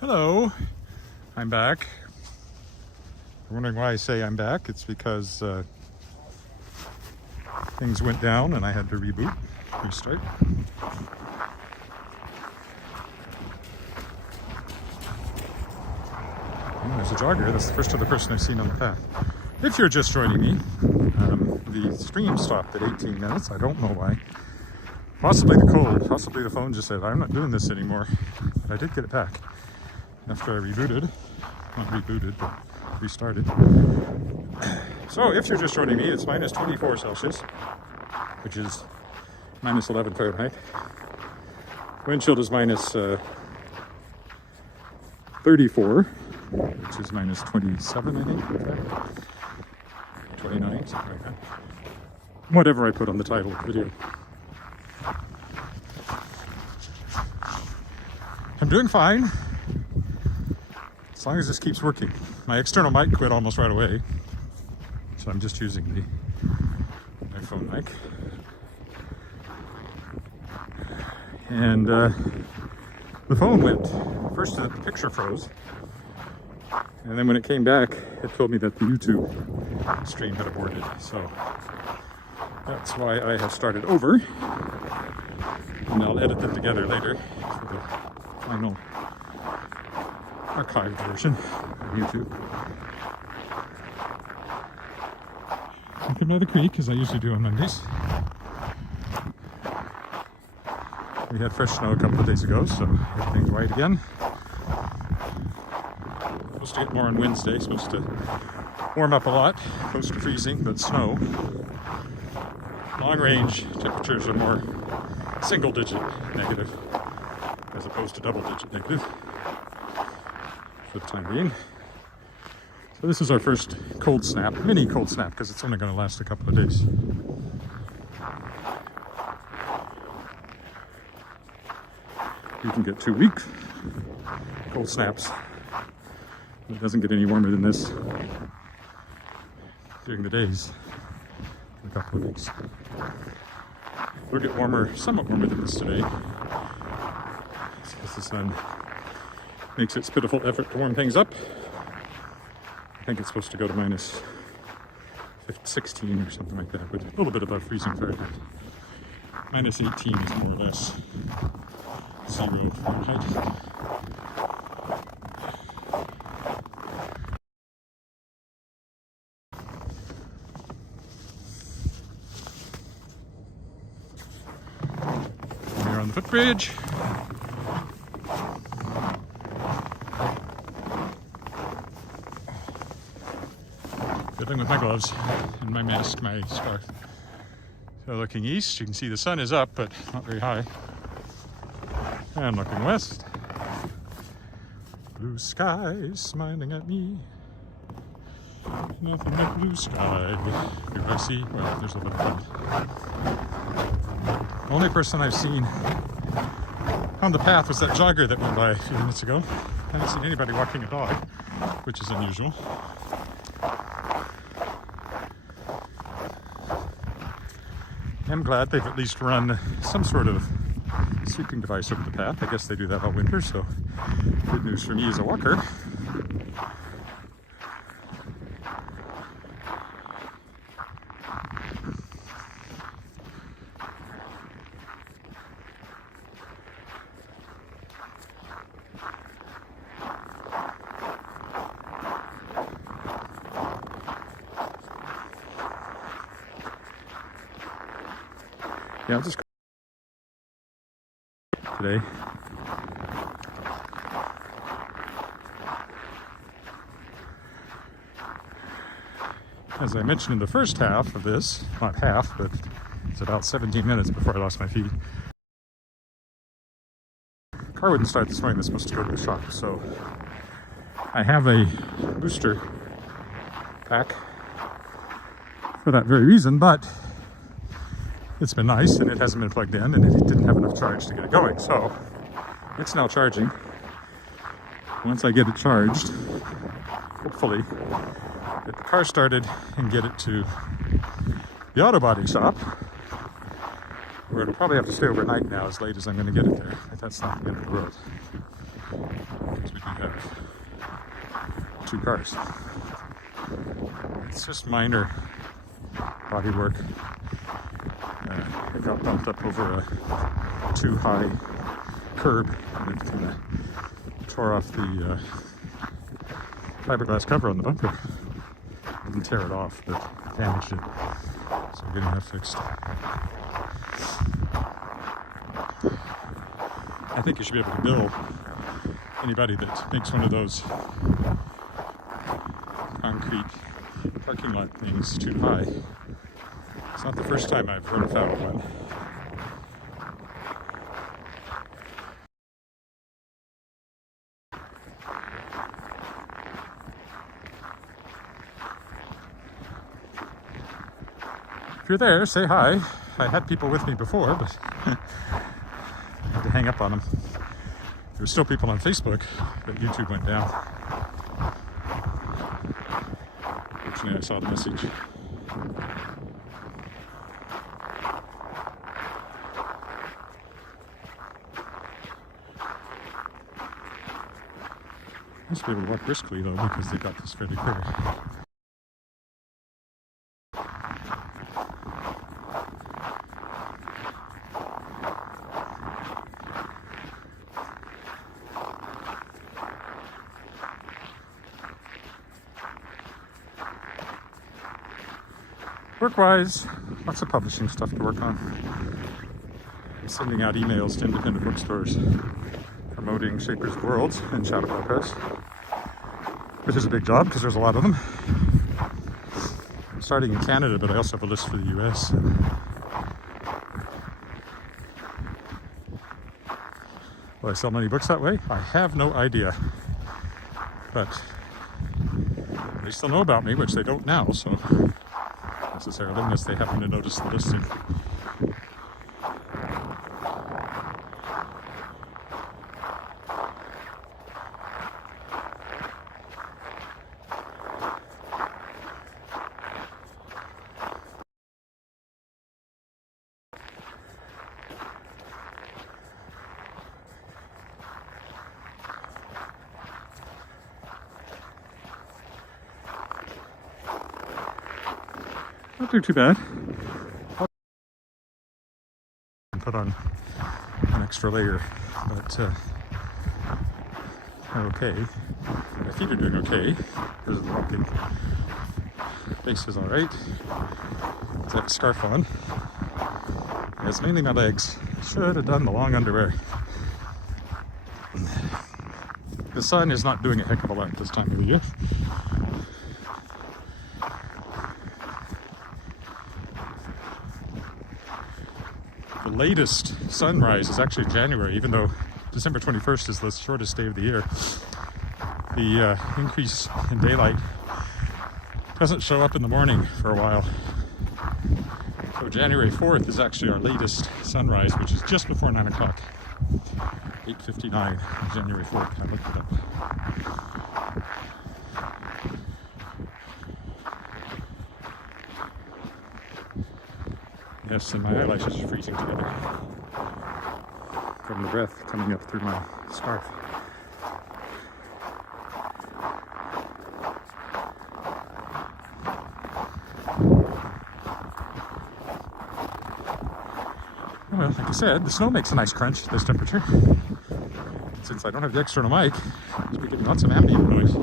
Hello, I'm back. You're wondering why I say I'm back? It's because things went down and I had to reboot, restart. Oh, there's a jogger. That's the first other person I've seen on the path. If you're just joining me, the stream stopped at 18 minutes. I don't know why. Possibly the cold, possibly the phone just said, I'm not doing this anymore. But I did get it back after I rebooted. Not rebooted, but restarted. So if you're just joining me, it's minus 24 Celsius, which is minus 11 Fahrenheit. Windchill is minus 34, which is minus 27, I think. 29, something like that. Whatever I put on the title of the video. I'm doing fine, as long as this keeps working. My external mic quit almost right away, so I'm just using my phone mic. And the phone went. First the picture froze, and then when it came back, it told me that the YouTube stream had aborted. So that's why I have started over, and I'll edit them together later for the final archived version of YouTube. Looking by the creek, as I usually do on Mondays. We had fresh snow a couple of days ago, so everything's white again. Supposed to get more on Wednesday, supposed to warm up a lot, close to freezing, but snow. Long range temperatures are more single digit negative as opposed to double digit negative for the time being. So this is our first cold snap, mini cold snap, because it's only going to last a couple of days. You can get 2 week cold snaps. It doesn't get any warmer than this during the days in a couple of weeks. It'll get warmer, somewhat warmer than this today, because the sun makes its pitiful effort to warm things up. I think it's supposed to go to minus 16 or something like that, but a little bit above freezing Fahrenheit. Minus 18 is more or less 0 Fahrenheit. We're on the footbridge. Fiddling with my gloves and my mask, my scarf. So looking east, you can see the sun is up, but not very high. And looking west, blue sky smiling at me. Nothing but blue sky. Here I see, well, there's a little bit of cloud. The only person I've seen on the path was that jogger that went by a few minutes ago. I haven't seen anybody walking a dog, which is unusual. I'm glad they've at least run some sort of sweeping device over the path. I guess they do that all winter, so good news for me as a walker. Yeah, I'll just today. As I mentioned in the first half of this, not half, but it's about 17 minutes before I lost my feed. The car wouldn't start this morning. That's supposed to go to the shop, so I have a booster pack for that very reason, but it's been nice and it hasn't been plugged in and it didn't have enough charge to get it going. So it's now charging. Once I get it charged, hopefully get the car started and get it to the auto body shop, where it'll probably have to stay overnight now, as late as I'm going to get it there. But that's not the end of the road, because we do 2 cars. It's just minor body work. It got bumped up over a too high curb, and it kind of tore off the fiberglass cover on the bumper. Didn't tear it off, but damaged it. So we're getting that fixed. I think you should be able to bill anybody that makes one of those concrete parking lot things too high. It's not the first time I've heard about one. If you're there, say hi. I had people with me before, but I had to hang up on them. There were still people on Facebook, but YouTube went down. Fortunately, I saw the message. I must be able to walk briskly though, because they got this fairly clear. Work-wise, lots of publishing stuff to work on. I'm sending out emails to independent bookstores promoting Shapers of Worlds and Shadowfall Press, which is a big job because there's a lot of them. I'm starting in Canada, but I also have a list for the US. Will I sell many books that way? I have no idea. But they still know about me, which they don't now, so necessarily, unless they happen to notice the listing. Not doing too bad. Put on an extra layer, but they're okay. My feet are doing okay because of the walking. Face is alright. I have a scarf on. It's mainly my legs. Should have done the long underwear. The sun is not doing a heck of a lot this time of the year. The latest sunrise is actually January, even though December 21st is the shortest day of the year. The increase in daylight doesn't show up in the morning for a while. So January 4th is actually our latest sunrise, which is just before 9 o'clock. 8:59 on January 4th. I looked it up. Yes, and my eyelashes are freezing together from the breath coming up through my scarf. Well, like I said, the snow makes a nice crunch at this temperature. Since I don't have the external mic, I'll be getting lots of ambient noise.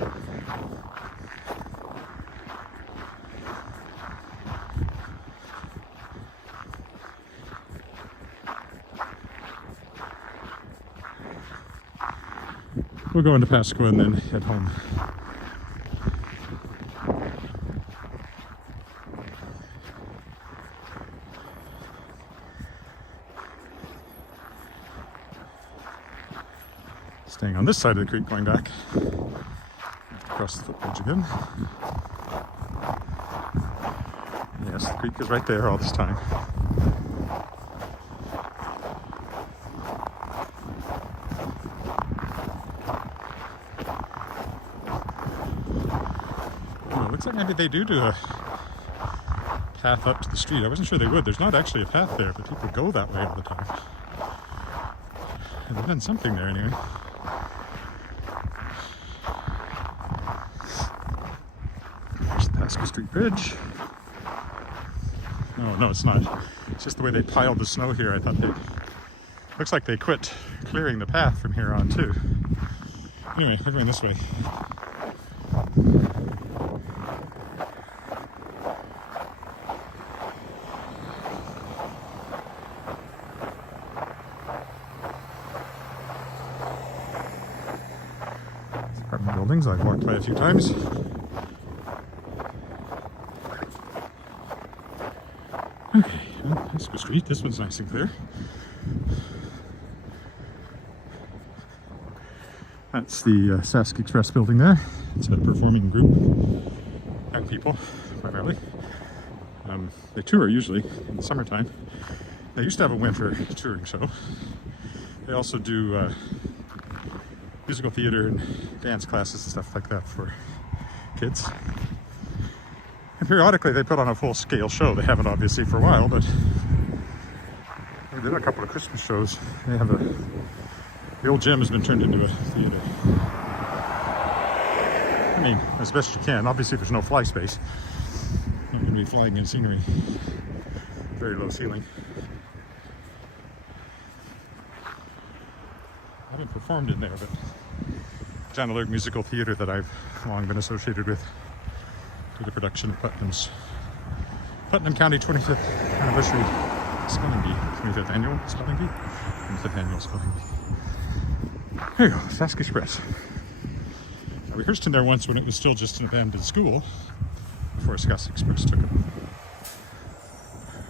We'll go into Pasqua and then head home. Staying on this side of the creek, going back across the footbridge again. Yes, the creek is right there all this time. Looks like maybe they do a path up to the street. I wasn't sure they would. There's not actually a path there, but people go that way all the time. And they've done something there anyway. Street Bridge. No, it's not. It's just the way they piled the snow here. I thought they... Looks like they quit clearing the path from here on, too. Anyway, we're going this way. Apartment buildings I've walked by a few times. Okay, well, let's go street. This one's nice and clear. That's the Sask Express building there. It's a performing group, young people primarily. They tour usually in the summertime. They used to have a winter touring show. They also do musical theater and dance classes and stuff like that for kids. And periodically they put on a full-scale show. They haven't obviously for a while, but they did a couple of Christmas shows. They have the old gym has been turned into a theater. I mean, as best you can. Obviously there's no fly space. You're going to be flying in scenery. Very low ceiling. I haven't performed in there, but John Alert Musical Theater that I've long been associated with did a production of Putnam County 25th Anniversary Spelling Bee, 25th Annual Spelling Bee, 25th Annual Spelling Bee. There you go, Sask Express. I rehearsed in there once when it was still just an abandoned school before Sask Express took it.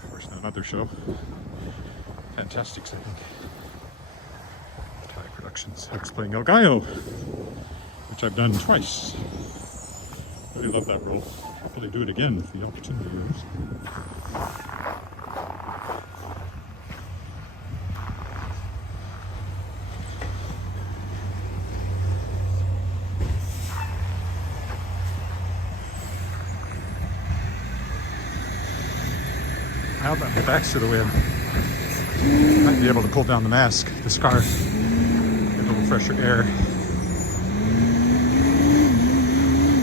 Of course, another show. Fantastics, I think. Thai Productions. I was playing El Gallo, which I've done twice. Really love that role. I'll probably do it again if the opportunity arose. Now that my back's to the wind, I might be able to pull down the mask, the scarf, get a little fresher air.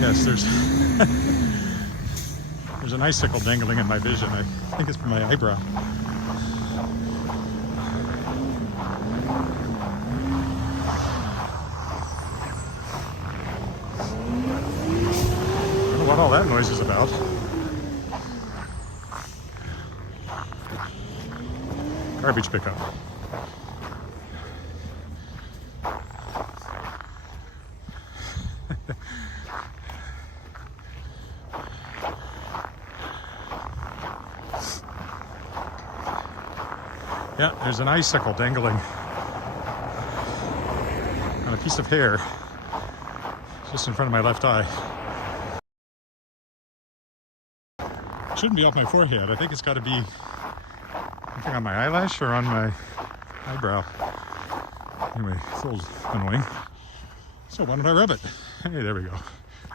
Yes, there's an icicle dangling in my vision. I think it's from my eyebrow. I don't know what all that noise is about. Garbage pickup. Yeah, there's an icicle dangling on a piece of hair just in front of my left eye. It shouldn't be off my forehead. I think it's got to be something on my eyelash or on my eyebrow. Anyway, it's a little annoying. So why don't I rub it? Hey, there we go.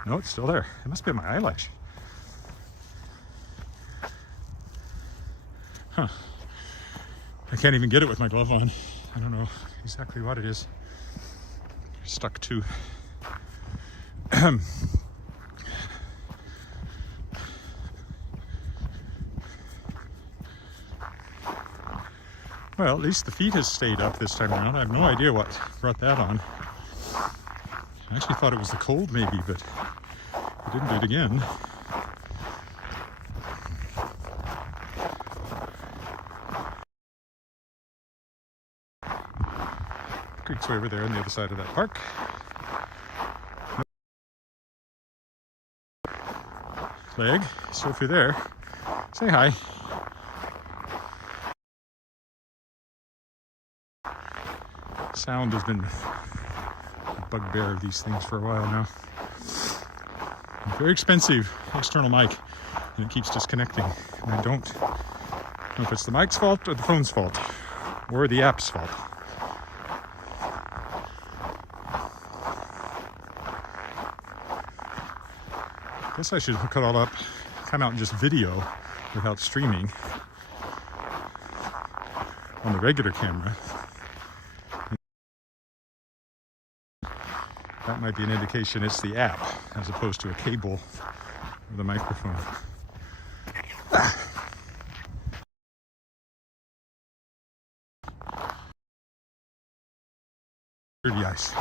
No, it's still there. It must be on my eyelash. Huh. I can't even get it with my glove on. I don't know exactly what it is. Stuck to. Well, at least the feet has stayed up this time around. I have no idea what brought that on. I actually thought it was the cold maybe, but I didn't do it again. Creek's way over there on the other side of that park. Flag, so if you're there, say hi. Sound has been a bugbear of these things for a while now. Very expensive external mic, and it keeps disconnecting. And I don't know if it's the mic's fault or the phone's fault, or the app's fault. I guess I should hook it all up, come out and just video without streaming on the regular camera. That might be an indication it's the app as opposed to a cable the microphone. Dirty ice.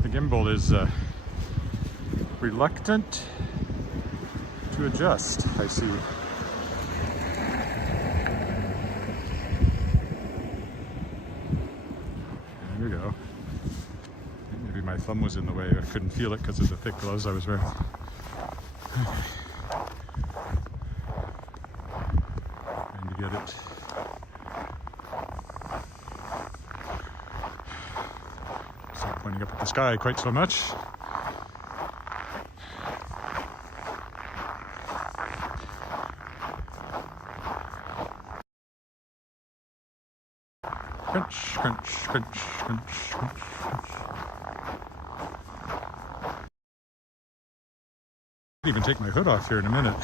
The gimbal is reluctant to adjust, I see. There we go. Maybe my thumb was in the way. I couldn't feel it because of the thick gloves I was wearing. Trying to get it. It's not pointing up at the sky quite so much. Crunch, crunch, crunch, crunch, crunch, crunch. I'll even take my hood off here in a minute.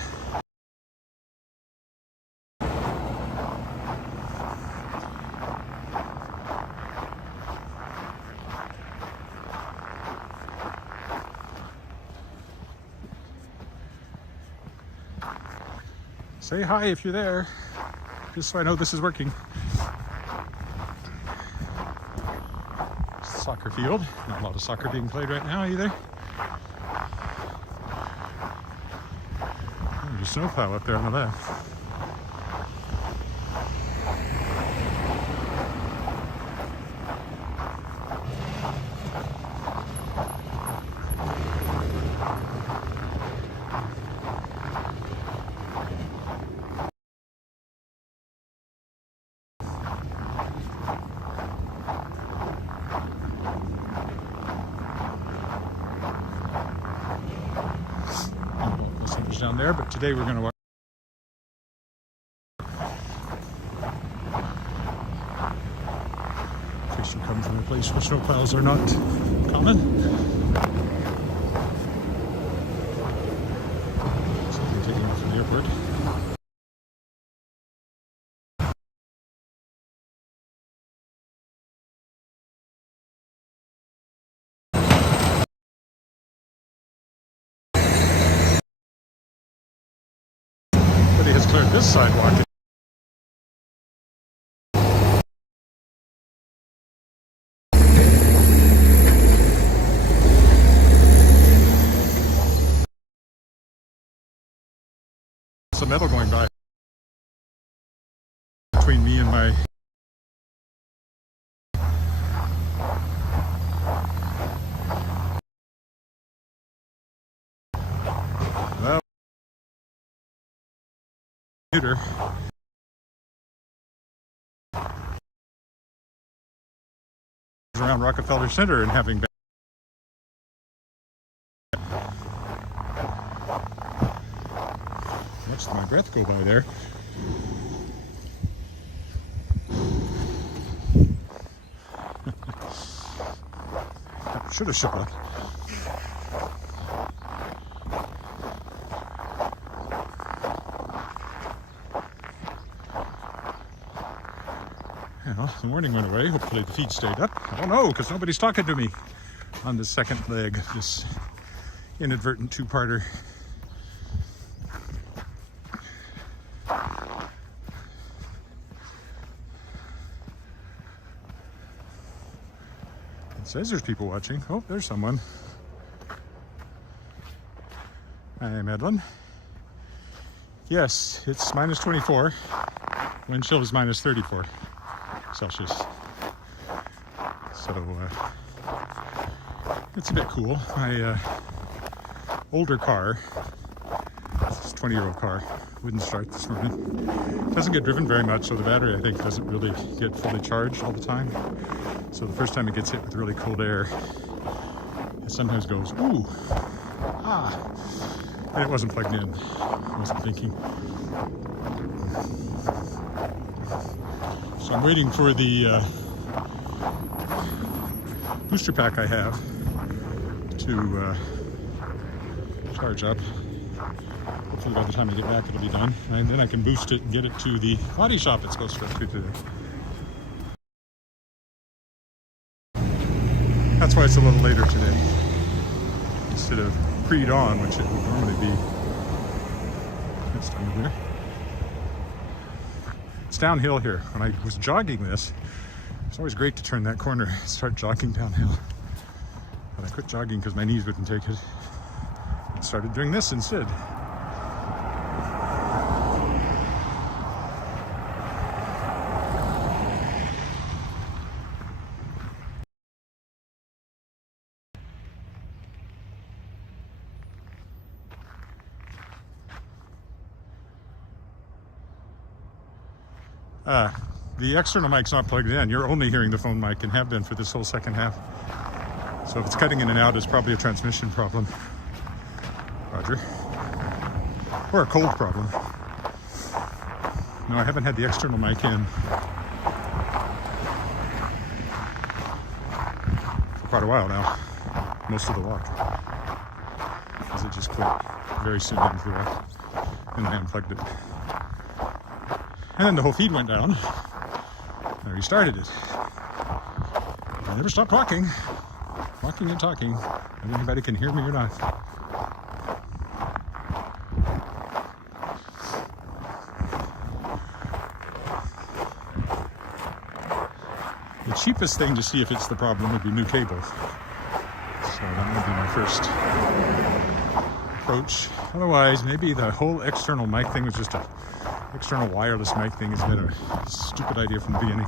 Say hi if you're there, just so I know this is working. Soccer field. Not a lot of soccer being played right now either. There's a snowplow up there on the left. Down there, but today we're going to watch. In case you come from a place where snowplows are not common. So we're taking off from the airport. Has cleared this sidewalk. Some metal going by between me and my computer. Around Rockefeller Center and having watched my breath go by there. Should have shut up. Well, the warning went away. Hopefully the feed stayed up. I don't know, because nobody's talking to me on the second leg of this inadvertent two-parter. It says there's people watching. Oh, there's someone. Hi, Madeline. Yes, it's minus 24. Wind chill is minus 34 Celsius. So it's a bit cool. My older car, this 20-year-old car, wouldn't start this morning. Doesn't get driven very much, so the battery, I think, doesn't really get fully charged all the time. So the first time it gets hit with really cold air, it sometimes goes, ooh, ah. And it wasn't plugged in. I wasn't thinking. So I'm waiting for the booster pack I have to charge up. Hopefully by the time I get back it'll be done. And then I can boost it and get it to the body shop it's supposed to go to today. That's why it's a little later today. Instead of pre-dawn, which it would normally be this time of year. It's downhill here. When I was jogging this, it's always great to turn that corner and start jogging downhill. But I quit jogging because my knees wouldn't take it. And started doing this instead. The external mic's not plugged in. You're only hearing the phone mic and have been for this whole second half. So if it's cutting in and out, it's probably a transmission problem. Roger. Or a cold problem. No, I haven't had the external mic in for quite a while now. Most of the walk. Because it just quit very soon into the walk. And I unplugged it. And then the whole feed went down. I restarted it. I never stopped talking and talking. Whether anybody can hear me or not. The cheapest thing to see if it's the problem would be new cable. So that would be my first approach. Otherwise, maybe the whole external mic thing was just a external wireless mic thing has been a stupid idea from the beginning.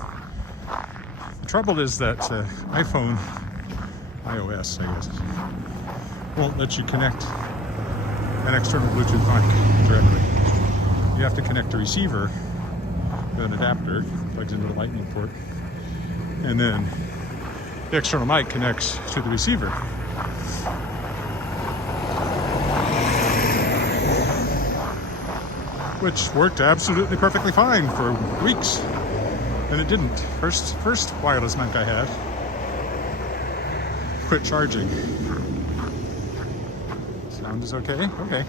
The trouble is that iPhone, iOS, I guess, won't let you connect an external Bluetooth mic directly. You have to connect a receiver with an adapter, plugs into the lightning port, and then the external mic connects to the receiver. Which worked absolutely perfectly fine for weeks, and it didn't. First wireless mic I had quit charging. Sound is okay? Okay.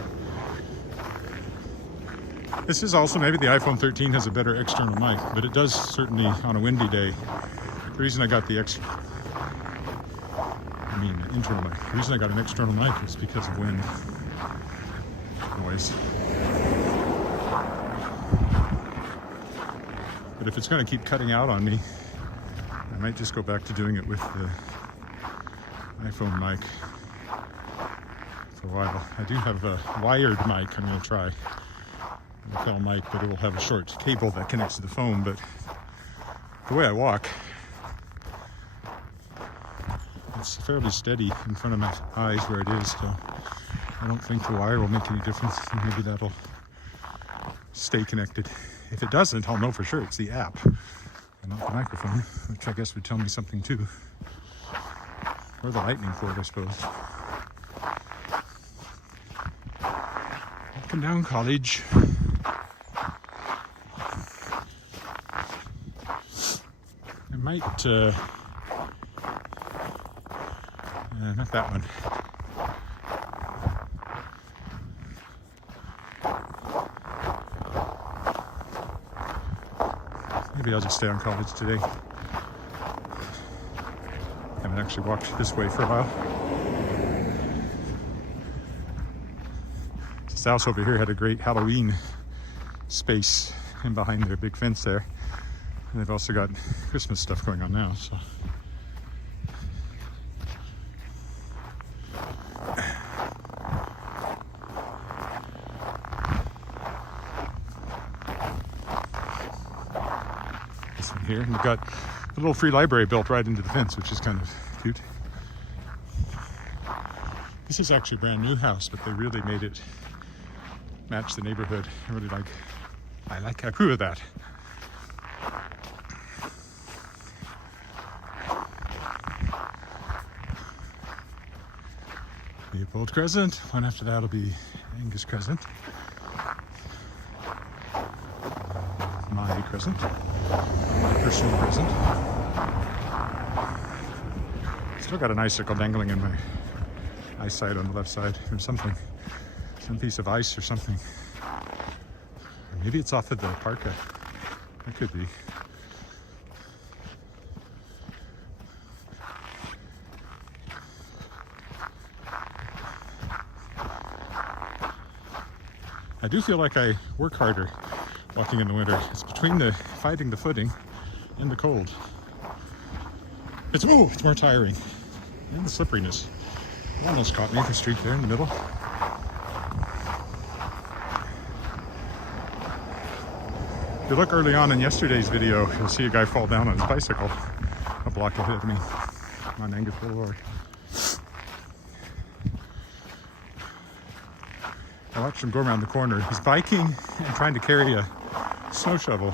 This is also, maybe the iPhone 13 has a better external mic, but it does certainly on a windy day. The reason I got the internal mic. The reason I got an external mic is because of wind noise. But if it's going to keep cutting out on me, I might just go back to doing it with the iPhone mic for a while. I do have a wired mic I'm going to try. A lapel mic, but it will have a short cable that connects to the phone. But the way I walk, it's fairly steady in front of my eyes where it is, so I don't think the wire will make any difference. Maybe that'll stay connected. If it doesn't, I'll know for sure it's the app and not the microphone, which I guess would tell me something too. Or the lightning port, I suppose. Up and down college. I might, not that one. Maybe I'll just stay on college today. I haven't actually walked this way for a while. This house over here had a great Halloween space in behind their big fence there. And they've also got Christmas stuff going on now, so. Here, and we've got a little free library built right into the fence, which is kind of cute. This is actually a brand new house, but they really made it match the neighborhood. I approve of that. Leopold Crescent. One after that will be Angus crescent. My crescent. My personal crescent. Still got an icicle dangling in my eyesight on the left side from something. Some piece of ice or something. Or maybe it's off of the parka. That could be. I do feel like I work harder walking in the winter. It's between the fighting the footing and the cold. It's more tiring. And the slipperiness. It almost caught me, the streak there in the middle. If you look early on in yesterday's video, you'll see a guy fall down on his bicycle a block ahead of me on Angus Boulevard. I watched him go around the corner. He's biking and trying to carry a snow shovel.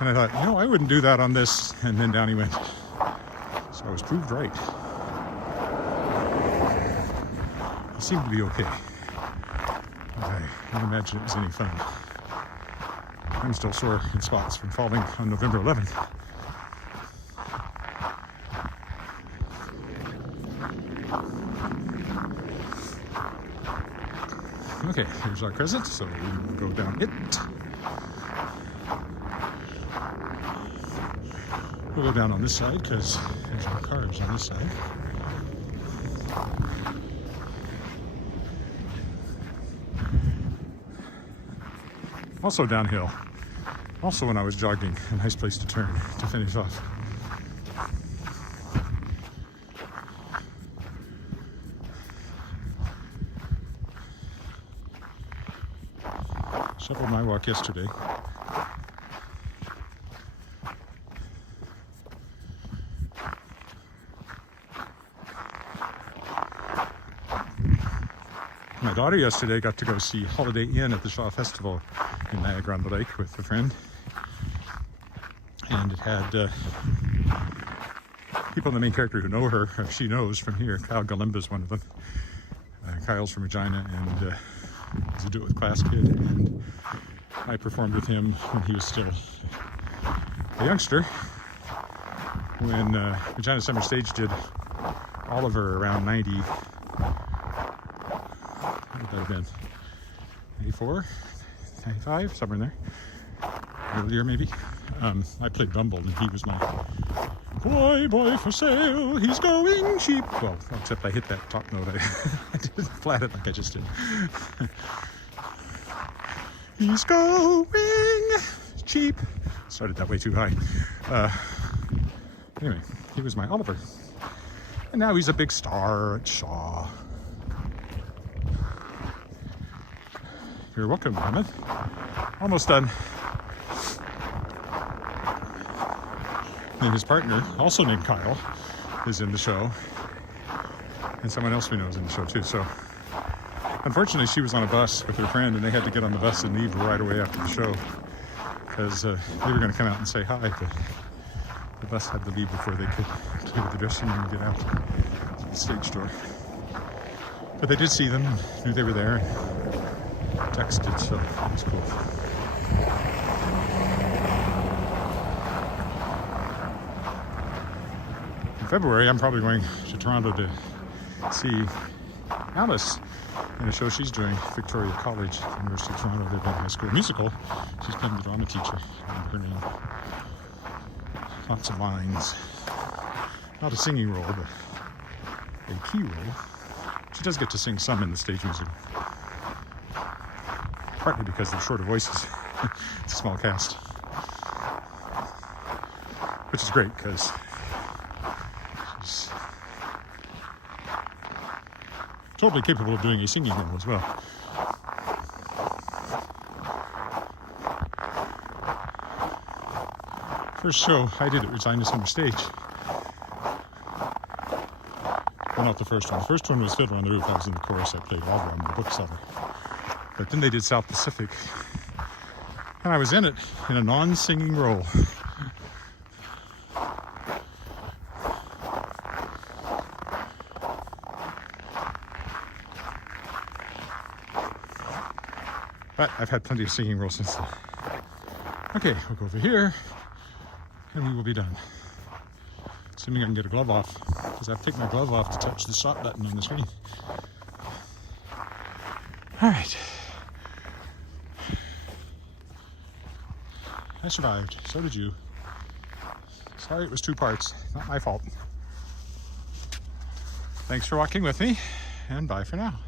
And I thought, I wouldn't do that on this. And then down he went. So I was proved right. He seemed to be okay. But I don't imagine it was any fun. I'm still sore in spots from falling on November 11th. Okay, here's our crescent, so we will go down it. We'll go down on this side because there's our cars on this side. Also downhill. Also when I was jogging, a nice place to turn to finish off. Shoveled my walk yesterday. My daughter yesterday got to go see Holiday Inn at the Shaw Festival in Niagara-on-the-Lake with a friend. And it had people, the main character who know her, she knows from here. Kyle Galimba's one of them. Kyle's from Regina and he's a do-it-with-class kid. And I performed with him when he was still a youngster. When Regina Summer Stage did Oliver around 90. What would that have been? 94? 95? Somewhere in there. Earlier, maybe. I played Bumble, and he was my boy for sale. He's going cheap. Well, except I hit that top note. I didn't flat it like I just did. He's going cheap. Started that way too high. Anyway, he was my Oliver. And now he's a big star at Shaw. You're welcome, Mohammed. Almost done. And his partner, also named Kyle, is in the show. And someone else we know is in the show too. So, unfortunately, she was on a bus with her friend and they had to get on the bus and leave right away after the show. Because they were going to come out and say hi, but the bus had to leave before they could go to the dressing room and get out to the stage door. But they did see them, knew they were there, and texted, so it was cool. In February, I'm probably going to Toronto to see Alice in a show she's doing, Victoria College, University of Toronto. They've been high school musical. She's playing the drama teacher, her name. Lots of lines. Not a singing role, but a key role. She does get to sing some in the stage musical. Partly because they're shorter voices. It's a small cast. Which is great, because she's totally capable of doing a singing role as well. First show I did at Regina Summer Stage. Well, not the first one. The first one was Fiddler on the Roof. I was in the chorus. I played Oliver. I'm the bookseller. But then they did South Pacific. And I was in it in a non-singing role. But I've had plenty of singing rolls since then. Okay, we'll go over here and we will be done. Assuming I can get a glove off, because I have to take my glove off to touch the stop button on the screen. All right. I survived. So did you. Sorry it was 2 parts. Not my fault. Thanks for walking with me, and bye for now.